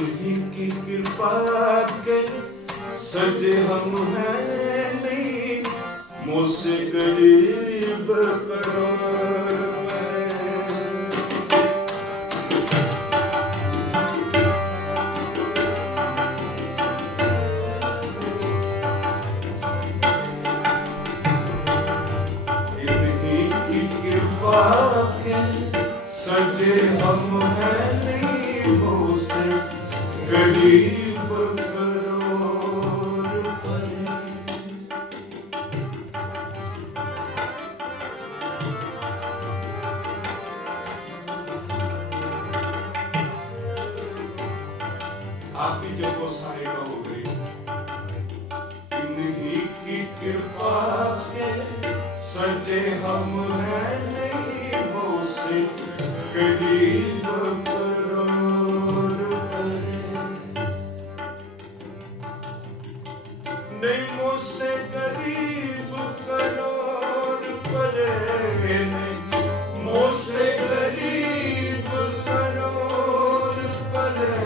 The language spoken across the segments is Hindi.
इन्हीं की कृपा के सजे हम हैं नहीं, मुझसे गरीब करोड़ सजे हम हैं नहीं, मुझसे गरीब करोड़ परे। आप भी जब वो सारे कहोगे इन्हीं की कृपा के सजे हम हैं नहीं, मुझसे गरीब करोड़ परे। नहीं मुझसे गरीब करोड़ परे, मुझसे गरीब करोड़ परे।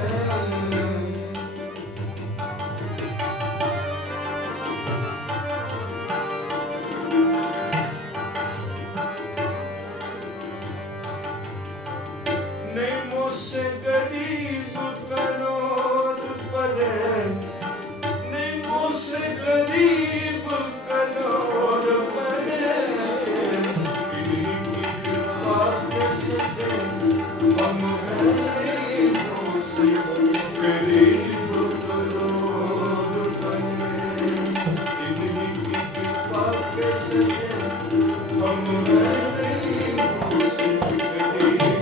नहीं मुझसे गरीब करोड़ परे, नहीं मुझसे गरीब करोड़ परे। इन्हीं की कृपा के सजे हम हैं नहीं, मुझसे गरीब करोड़ परे। इन्हीं की कृपा के सजे हम हैं नहीं, मुझसे गरीब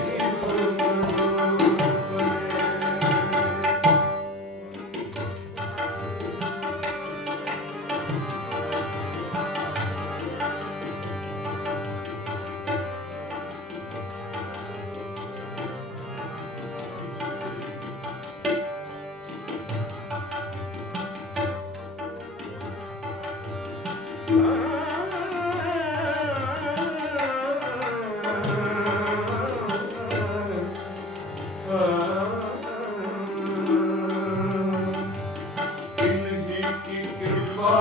इन्हीं की कृपा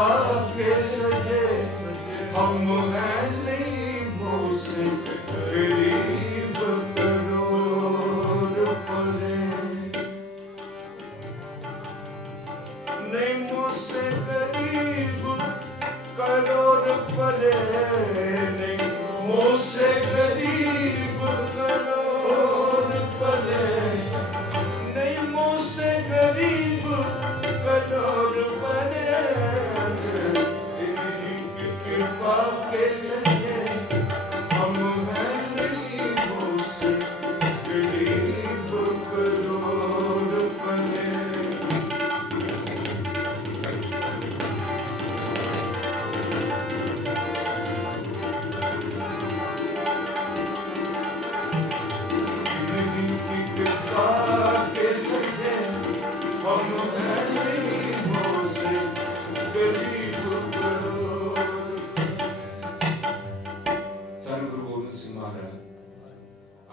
के सजे हम हैं नहीं, मुझसे गरीब करोड़ परे। नहीं मुझसे गरीब करोड़ परे, नहीं मुझसे गरीब करोड़ परे। नहीं मुझसे गरीब करोड़ परे। इन्हीं की कृपा के सजे हम हैं नहीं, मुझसे गरीब करोड़ परे। इन्हीं की कृपा के सजे हम हैं नहीं, मुझसे गरीब करोड़। धन गुरु गोबिंद सिंह महाराज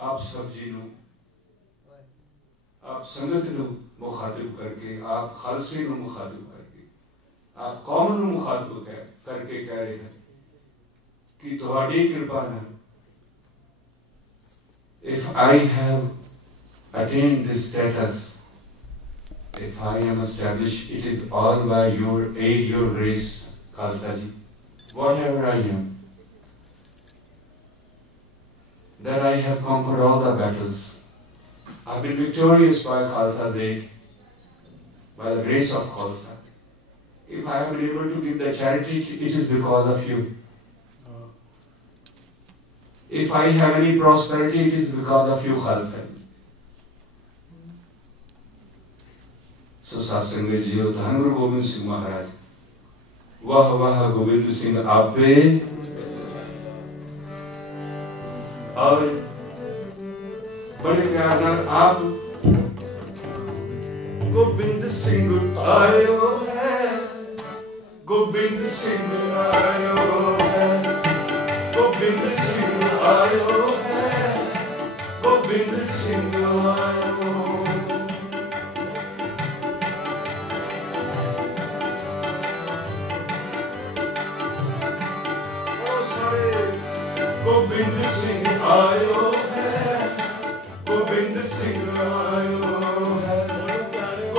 आप सब जी नु, आप संगत नु मुखातिब करके, आप खालसे नु मुखातिब करके, आप कौम नु मुखातिब करके कह रहे हैं कि तुहाड़ी कृपा नाल if I have attained this status, if I am established, it is all by your aid, your grace, Khalsa ji. Whatever I am, that I have conquered all the battles. I have been victorious by Khalsa's aid, by the grace of Khalsa. If I have been able to give the charity, it is because of you. If I have any prosperity, it is because of you, Khalsa. So, Satsang Jiyo, Dhan Guru Gobind Singh Maharaj, Wah Wah Gobind Singh Ape, और बड़े प्यार नाल आप गोबिंद सिंह आयो है, गोबिंद सिंह आयो है, गोबिंद सिंह आयो है, गोबिंद सिंह आयो।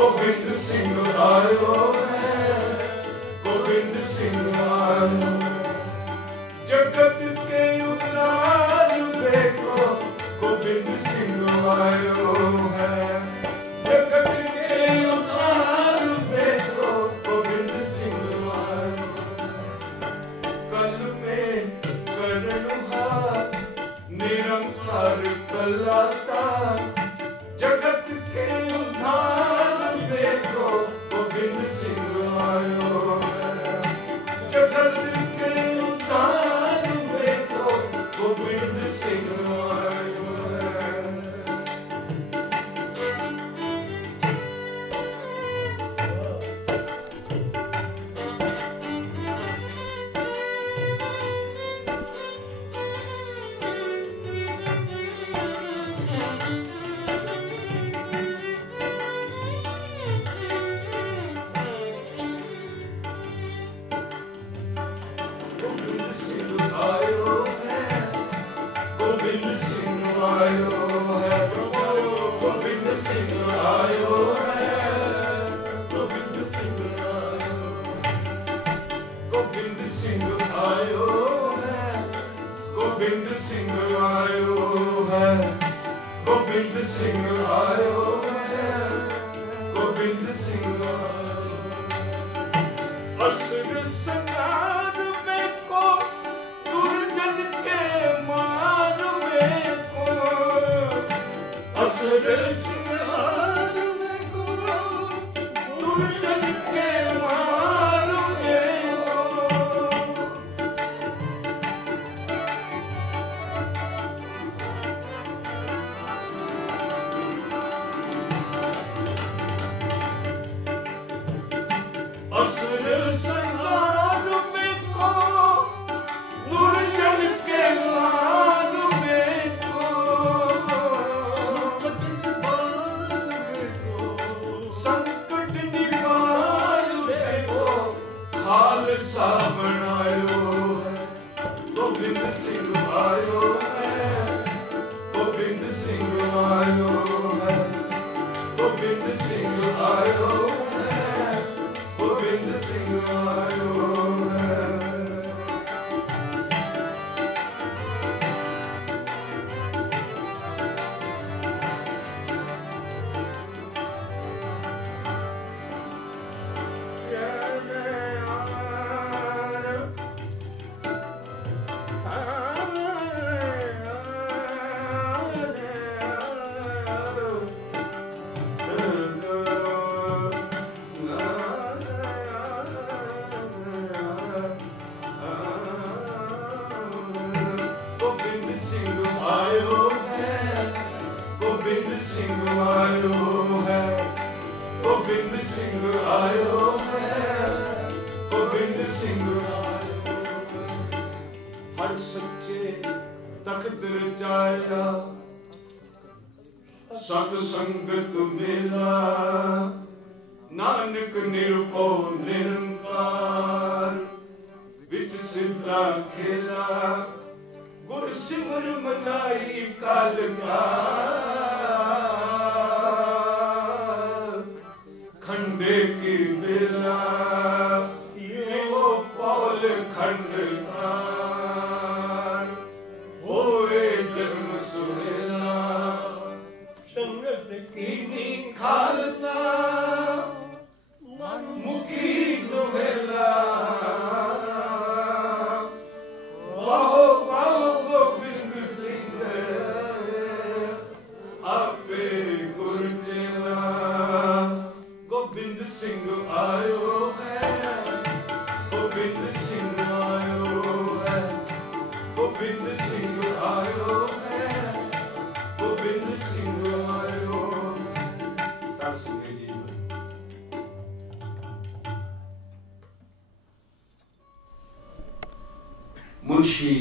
गोविंद सिंह आयो है, गोविंद सिंह आयो। जगत के उद्धार देखो गोविंद सिंह आयो है, जगत के उद्धार देखो गोविंद सिंह आयो। कल में करुणा निरंकार कलाता, जगत के उद्धार देखो गोविंद सिंह आयो है, जगत के उद्धार देखो गोविंद सिंह आयो है। गोविंद सिंह आयो है, गोविंद सिंह आयो है, गोविंद सिंह आयो है, गोविंद सिंह आयो, गोविंद सिंह आयो है, गोविंद सिंह आयो है, गोविंद सिंह आयो है, गोविंद सिंह आयो। असुर संहार में को दुर्जन के मार में को, असुर संहार में को दुर्जन के मार में को। असुर संहार में को दुर्जन के मार में को, संकट निवार में को, संकट निवार में को खालसा बनायो है। गोविंद सिंह आयो है, गोविंद सिंह आयो है, गोविंद सिंह आयो है, गोविंद सिंह आयो है। गोविंद सिंह आयो है, गोविंद सिंह आयो है, गोविंद सिंह आयो है, गोविंद सिंह आयो। हर सच्चे तख्त रचाया, सत संगत मेला, नानक निरभौ निरंकार, विच सिद्धा खेला, गुर सिमर मनाई काल का, खंडे की बेला ये वो पौल खंड का, होए जन्म सुहेला, संगत कीनी खालसा, मुखी दुहेला। वाहो वाहो गोविंद सिंह आपे गुरजेला। गोविंद सिंह आयो है, गोविंद सिंह आयो है, गोविंद सिंह आयो है, गोविंद सिंह आयो। सात सिंह जी मुंशी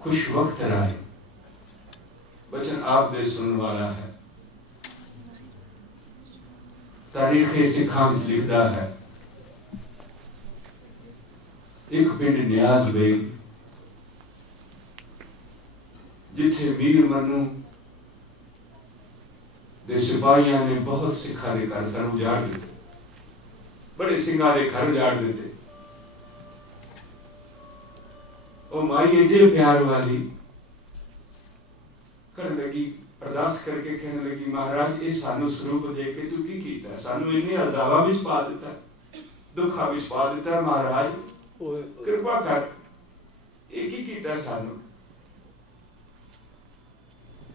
खुश वक्त राय वचन आप दे सुनने वाला है। तारीख सिखांच लिखता है, एक पिंड न्याज बेग जिथे मीर मनु ते सिपाहियों ने बहुत सिखा के घर सन उजाड़ दिते, बड़े सिंघा के घर उजाड़ दिते। वो माई एडे प्यार वाली कहने लगी, अरदास करके कहने लगी, महाराज ये सानू स्वरूप दे के तू की कीता, सानू इन्ने अजाबा विच पा दिता, दुखा विच पा दिता, महाराज कृपा कर, एक ही कीता सानू।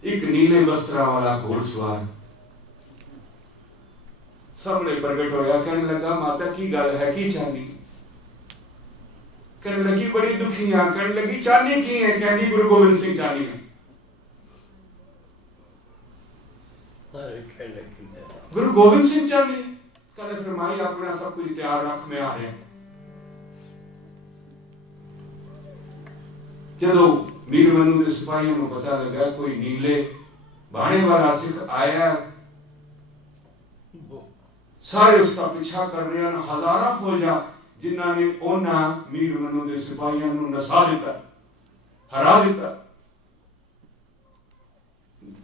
एक नीले वस्त्रा वाला घोड़सवार सामने प्रगट होया, कहने लगा, माता की गल है, की चाहनी? कहने लगी, बड़ी दुखी हाँ। कहने लगी, चाहनी की है? कहनी, गुरु गोबिंद सिंह चाहनी है। गुरु गोबिंद सिंह चाहनी? कहते फिर माई अपना सब कुछ तैयार रख, में आ रहे हैं। जदों मीर मनु के सिपाहियों को पता लगा कोई नीले बाणे वाला सिख आया, सारे उसका पीछा कर रहे हैं। हजारा फौजा जिन्होंने उन्होंने मीर मनु के सिपाहियों को नसा दिता, हरा दिता,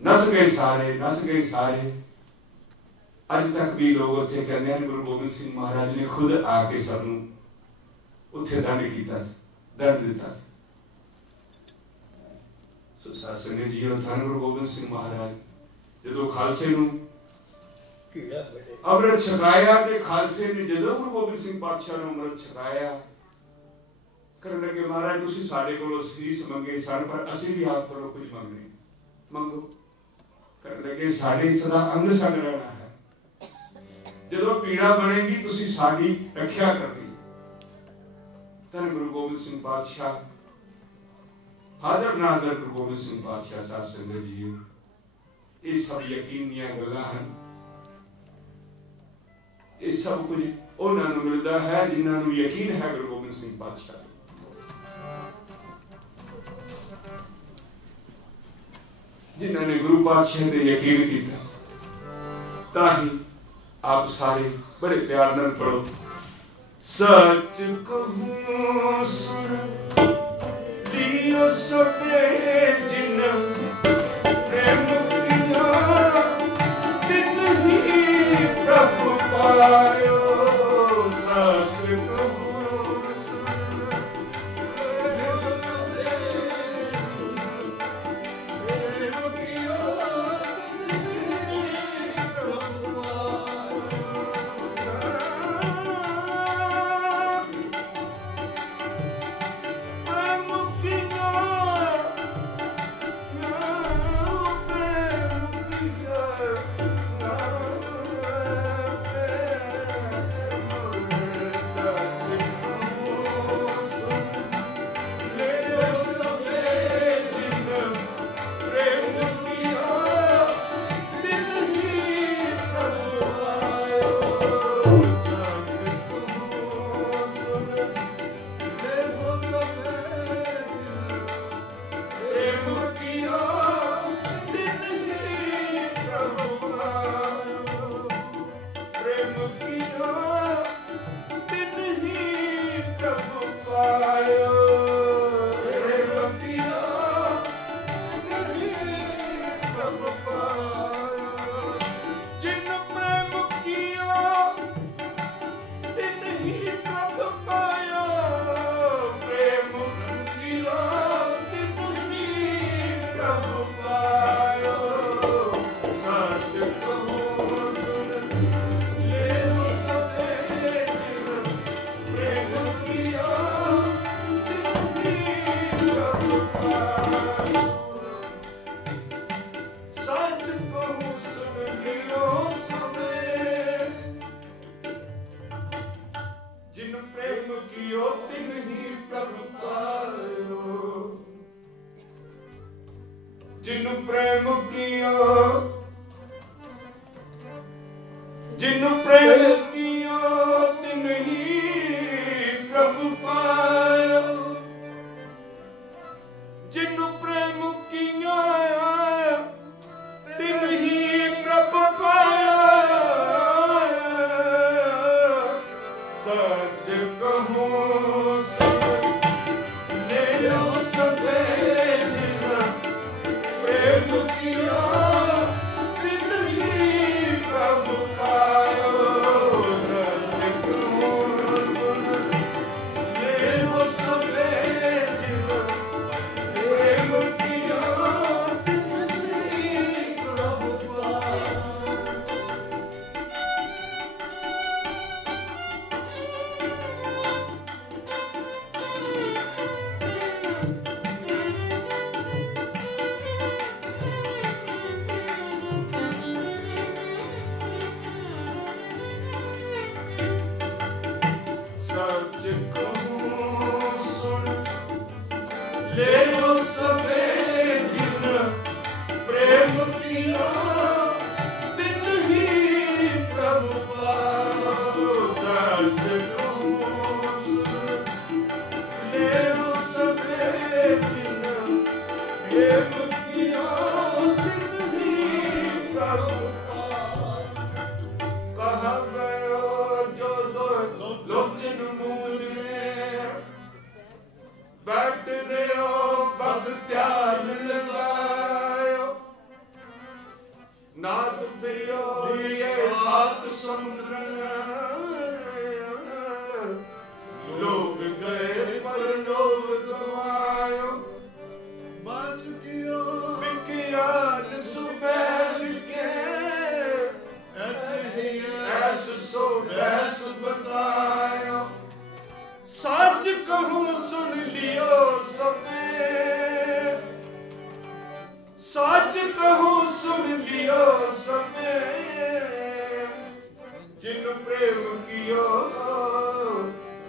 नस गए सारे, नस गए सारे। अज तक भी लोग उत्थे कहते हैं गुरु गोबिंद सिंह महाराज ने खुद आके सानू उत्थे दंड किया, दंड दिता। संगत जी, धन गुरु गोबिंद सिंह महाराज जो खालसे नू अमृत छकाया, ते खालसे ने जो गुरु गोबिंद सिंह पातशाह ने अमृत छकाया, कहने लगे, महाराज तुसी साडे कोलों सीस मंगे सन, पर असीं भी आप कोलों कुछ मंगने, मंगो। कहने लगे, साडे सदा अंग संग रहना है, जो पीड़ा बनेगी तुसी साडी रखिया करनी। धन गुरु गोबिंद सिंह पातशाह, हाजर नाजर गुरु गोबिंद सिंह पातशाह साहब संगत जी, ये सब यकीन दी गल्लां हन। ये सब कुछ उन्होंने मिलता है जिन्होंने यकीन है गुरु गोबिंद सिंह पातशाह। जिन्होंने गुरु पातशाह पे यकीन किया, ताही आप सारे बड़े प्यार नाल पढ़ो। सच कहूं सुन लियो सबे जिन प्रेम किया, तिन ही प्रभु पायो। सच कहूं सुन लियो सबे प्रेम किया, तिन ही प्रभु पायो। जिन्नु प्रेम कियो, जिन्नु प्रेम कियो तिन ही प्रभु पायो। जिन्नु प्रेम कियो तिन ही प्रभु पायो। सच कहूं ले लो सबे जिन प्रेम किया तिन ही सात समुद्र लोग गए पर लोग गवायो बस कियो विज्ञान सुबह के ऐसे ही ऐसे सो ऐस बतायो सच कहूँ सुन लियो समय सच कहूँ सुन लियो समय जिन प्रेम कियो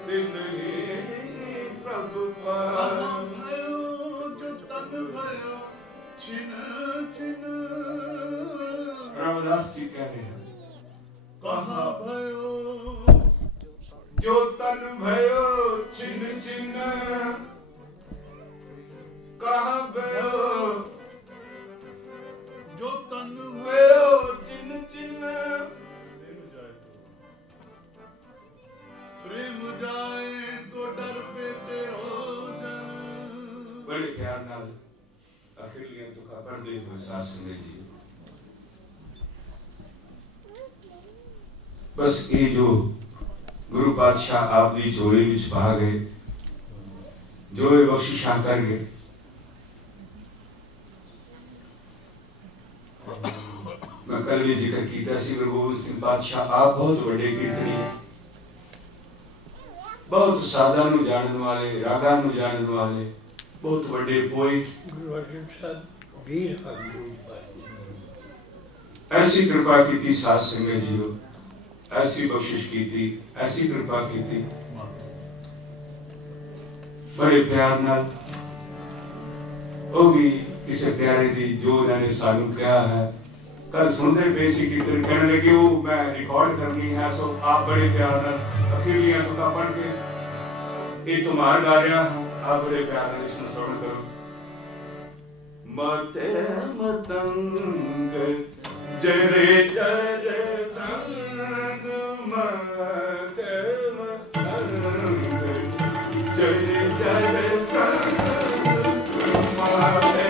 दिन ही प्रभु भयो जो तन भयो छिन छिन रामदास जी कह रहे हैं कहाँ भयो जो तन भयो छिन छिन कहाँ भयो जो तन भयो छिन छिन प्रेम जाए तो डर पे तेरो जन बड़े प्यार नाल अखिलियां तो खबर दे हुए साथ संगे जी बस ये जो गुरु पातशाह आप दी झोली विच पा गए जो ये बख्शिशां कर गए मैं कल भी जिक्र किया सी गुरु गोबिंद सिंह पातशाह आप बहुत बड़े कीर्तनी बहुत साजा नू जानने वाले रागा नू जानने वाले बहुत बड़े पोइट गुरु अर्जन साहब वीर ऐसी कृपा की थी साथ संगत जी ऐसी बख्शिश की थी ऐसी कृपा की थी बड़े प्यार नाल वो भी किसी प्यारे दी जो उन्होंने सानू कहा है कल सुनते बेसी कीर्तन करने लगे वो मैं रिकॉर्ड करनी है सो आप बड़े प्यार नाल अखिलियां तो पढ़ के ये तुम्हार गा रहा हूं आप बड़े प्यार नाल इसमें श्रवण करो मते मतंग जरे जरे संग मते मतंग जरे जरे संग मते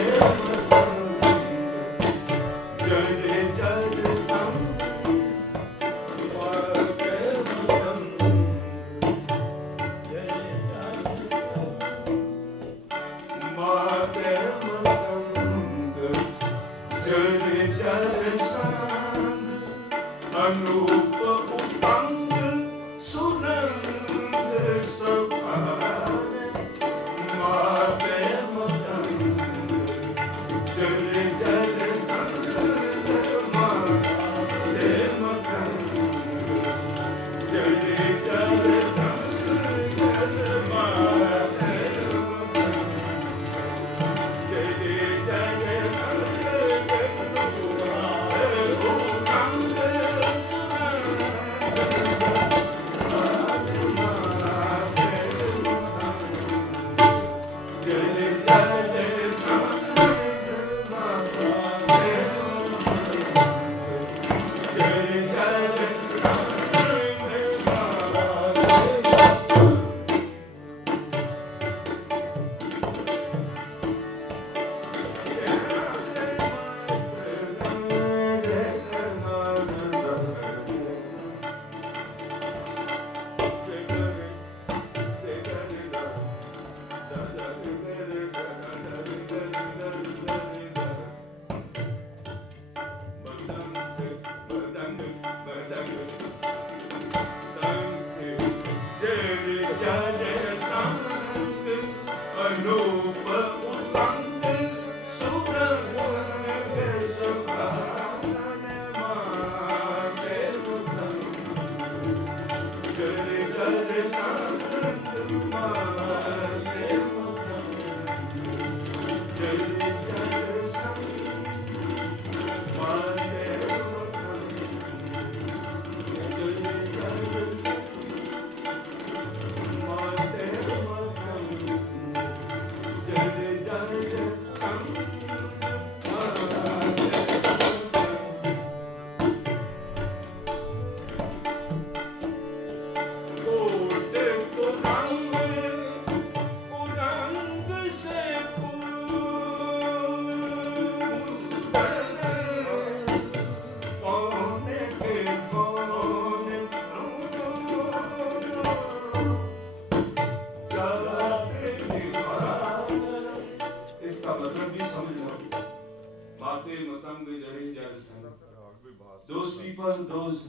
those people, those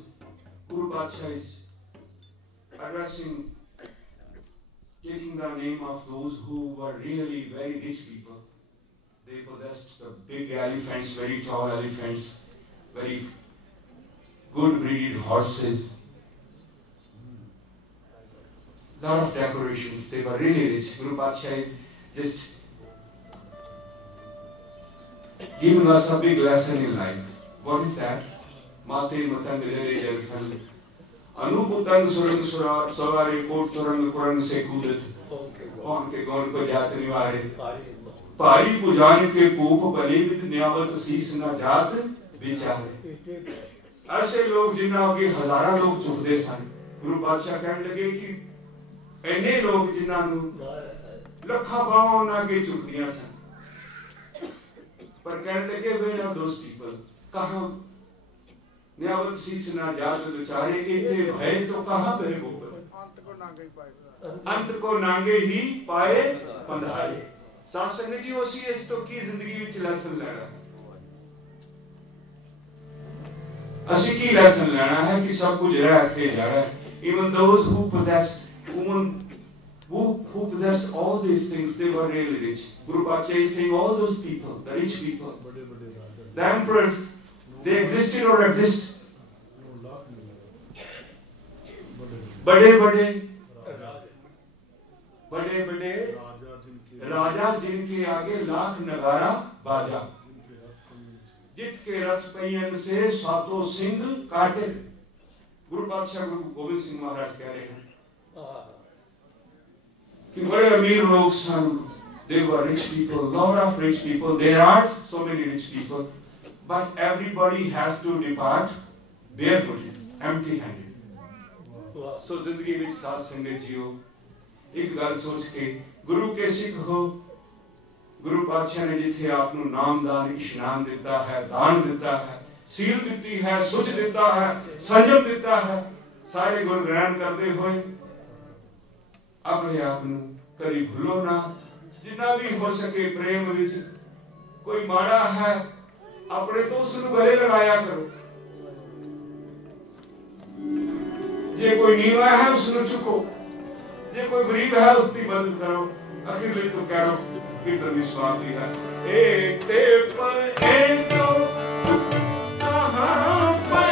Guru Padsha is addressing, taking the name of those who were really very rich people. They possessed the big elephants, very tall elephants, very good breed horses, lot of decorations. They were really rich. Guru Padsha is just giving us a big lesson in life. What is that? Mate matang lere jalsan. Anuputang surang surar saware kot turang kurang se kudat. कौन के गौर को जात निवारे पारी पुजान के कोप बले विद न्यावत शीस न जात विचारे। ऐसे लोग जिन्हों के हजारों लोग चुकते सन, गुरु पातशाह कहने लगे कि ऐने लोग जिन्होंने लखा बावों ना के चुकदियां सन, पर कहने लगे वे ना दोस्त पीपल कहाँ न्यावत शीस न जात विचारे। इतने भय तो कहाँ भय वो अंत को नांगे ही पाए पंधारे। साथ संगत जी उसी इस तो की जिंदगी विच लेसन लेना, असी की लेसन लेना है कि सब कुछ रह के जा रहा है। Even those who possessed who possessed all these things, they were really rich. Guru Padsha is saying all those people, the rich people, the emperors, they existed or exist. बड़े बड़े राजा जिनके आगे लाख नगारा बाजा, जित के रस पहियन से सातों सिंह काटे। गुरु पातशाह गुरु गोविंद सिंह महाराज कह रहे हैं कि बड़े अमीर लोग सन, they were rich people, lot of rich people. There are so many rich people, but everybody has to depart barefooted, empty-handed. So जिंदगी में साथ संगत जियो, एक गल सोच के गुरु के सिख हो। गुरु पातशाह ने जिथे आपनु नामदान इशनान दिता है, दान दिता है, सील दिती है, सुच दिता है, संयम दिता है, सारे गुण ग्रहण करते हुए अपने आपनु कभी भूलो ना। जितना भी हो सके प्रेम विच कोई माड़ा है अपने तो उसनु गले लगाया करो, जे कोई नीवा है उसनु चुको, जे कोई गरीब है उसकी मदद करो। आखिर में तो कह रहा हूँ कीर्तन विश्वास है एक ते पर एक तो कहाँ पर